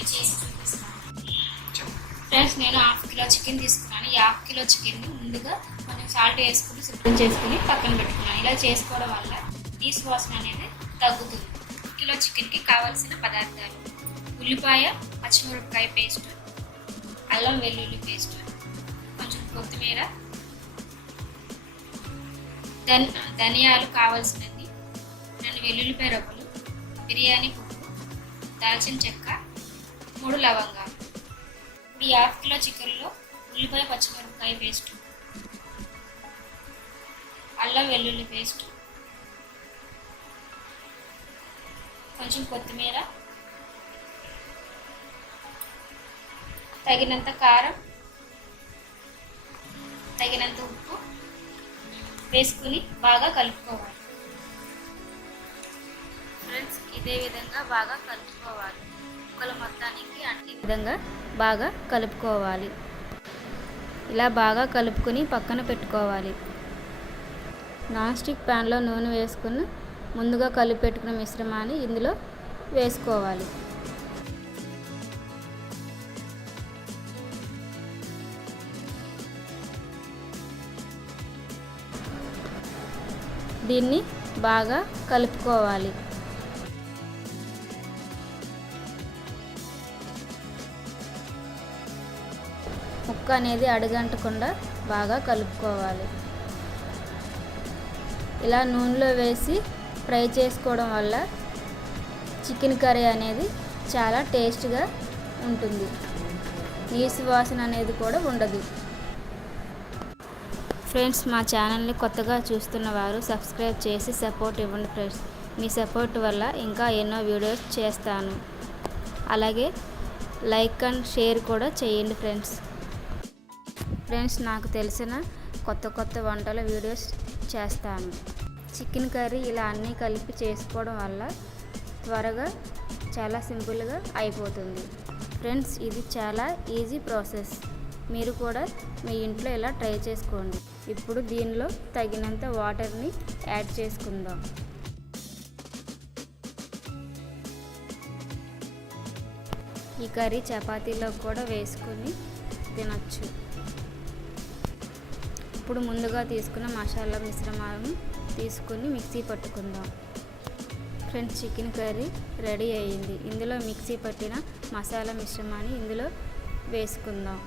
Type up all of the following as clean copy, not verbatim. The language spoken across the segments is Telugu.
అనేది చేసి చూపిస్తాను. ఫ్రెండ్స్, నేను హాఫ్ కిలో చికెన్ తీసుకున్నాను. ఈ హాఫ్ కిలో చికెన్ ముందుగా కొంచెం సాల్ట్ వేసుకుని శుభ్రం చేసుకుని పక్కన పెట్టుకున్నాను. ఇలా చేసుకోవడం వల్ల నీసు వాసన అనేది తగ్గుతుంది. కిలో చికెన్కి కావాల్సిన పదార్థాలు: ఉల్లిపాయ, పచ్చిమిరపకాయ పేస్ట్, అల్లం వెల్లుల్లి పేస్ట్, కొంచెం కొత్తిమీర, ధనియాలు కావాల్సినది, 2 వెల్లుల్లిపాయ రబ్బలు, బిర్యానీ పువ్వు, దాల్చిన చెక్క, 3 లవంగాలు. ఇప్పుడు ఈ హాఫ్ కిలో చికెన్లో ఉల్లిపాయ పచ్చిమిరపకాయ పేస్ట్, అల్లం వెల్లుల్లి పేస్ట్, కొంచెం కొత్తిమీర, తగినంత కారం, తగినంత ఉప్పు వేసుకుని బాగా కలుపుకోవాలి. ఫ్రెండ్స్, ఇదే విధంగా బాగా కలుపుకోవాలి. ముక్కలు మొత్తానికి అన్ని విధంగా బాగా కలుపుకోవాలి. ఇలా బాగా కలుపుకొని పక్కన పెట్టుకోవాలి. నాన్ స్టిక్ ప్యాన్లో నూనె వేసుకుని ముందుగా కలిపి పెట్టుకున్న మిశ్రమాన్ని ఇందులో వేసుకోవాలి. దీన్ని బాగా కలుపుకోవాలి. ముక్క అనేది అడుగంటకుండా బాగా కలుపుకోవాలి. ఇలా నూనెలో వేసి ఫ్రై చేసుకోవడం వల్ల చికెన్ కర్రీ అనేది చాలా టేస్ట్గా ఉంటుంది. నీసు వాసన అనేది కూడా ఉండదు. ఫ్రెండ్స్, మా ఛానల్ని కొత్తగా చూస్తున్న వారు సబ్స్క్రైబ్ చేసి సపోర్ట్ ఇవ్వండి ఫ్రెండ్స్. మీ సపోర్ట్ వల్ల ఇంకా ఎన్నో వీడియోస్ చేస్తాను. అలాగే లైక్ అండ్ షేర్ కూడా చేయండి ఫ్రెండ్స్. నాకు తెలిసిన కొత్త వంటల వీడియోస్ చేస్తాను. చికెన్ కర్రీ ఇలా అన్నీ కలిపి చేసుకోవడం వల్ల త్వరగా చాలా సింపుల్గా అయిపోతుంది. ఫ్రెండ్స్, ఇది చాలా ఈజీ ప్రాసెస్. మీరు కూడా మీ ఇంట్లో ఇలా ట్రై చేసుకోండి. ఇప్పుడు దీనిలో తగినంత వాటర్ని యాడ్ చేసుకుందాం. ఈ కర్రీ చపాతీలో కూడా వేసుకొని తినచ్చు. ఇప్పుడు ముందుగా తీసుకున్న మసాలా మిశ్రమాలను తీసుకుని మిక్సీ పట్టుకుందాం. ఫ్రెండ్స్, చికెన్ కర్రీ రెడీ అయ్యింది. ఇందులో మిక్సీ పట్టిన మసాలా మిశ్రమాన్ని ఇందులో వేసుకుందాం.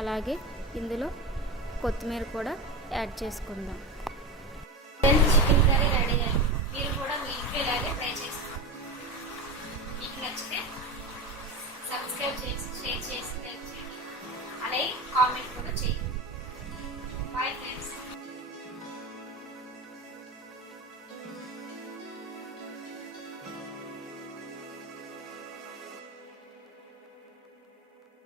అలాగే ఇందులో కొత్తిమీర కూడా యాడ్ చేసుకుందాం.